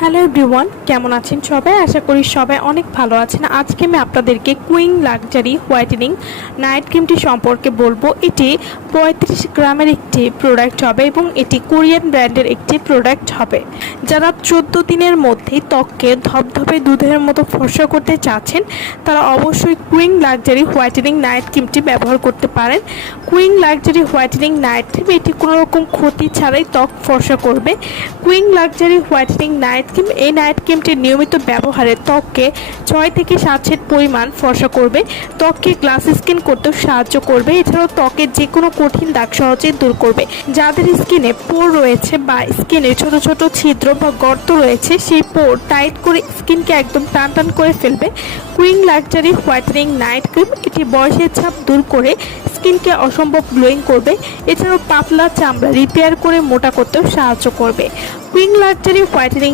Hello everyone, কেমন আছেন সবাই? আশা করি সবাই অনেক ভালো আছেন। আজকে আমি আপনাদেরকে কুইং লাক্সারি হোয়াইটেনিং নাইট ক্রিমটি সম্পর্কে বলবো। এটি 35 গ্রামের একটি প্রোডাক্ট হবে এবং এটি কোরিয়ান ব্র্যান্ডের একটি প্রোডাক্ট হবে। যারা 14 দিনের মধ্যেই ত্বককে ধপধপে দুধের মতো ফর্সা করতে চাচ্ছেন তারা অবশ্যই কুইং লাক্সারি হোয়াইটেনিং নাইট ক্রিমটি ব্যবহার করতে পারেন। Cooing luxury whitening night cream এটি কোনো রকম ক্ষতি ছাড়াই ত্বক ফর্সা করবে। Cooing luxury whitening night cream, এই নাইট ক্রিমটির নিয়মিত ব্যবহারে ত্বককে 6 থেকে 7 সেট পরিমাণ ফর্সা করবে, ত্বককে গ্লাস স্কিন করতেও সাহায্য করবে। এছাড়াও ত্বকের যে কোনো কঠিন দাগ সহজেই দূর করবে। যাদের স্কিনে পোর রয়েছে বা স্কিনে ছোট ছোট ছিদ্র বা গর্ত রয়েছে, সেই পোর টাইট করে স্কিনকে একদম টান টান করে ফেলবে cooing luxury whitening night cream. এটি বয়সের ছাপ দূর করে স্কিনকে অসম্ভব গ্লোয়িং করবে। এছাড়াও পাতলা চামড়া রিপেয়ার করে মোটা করতেও সাহায্য করবে। Cooing luxury whitening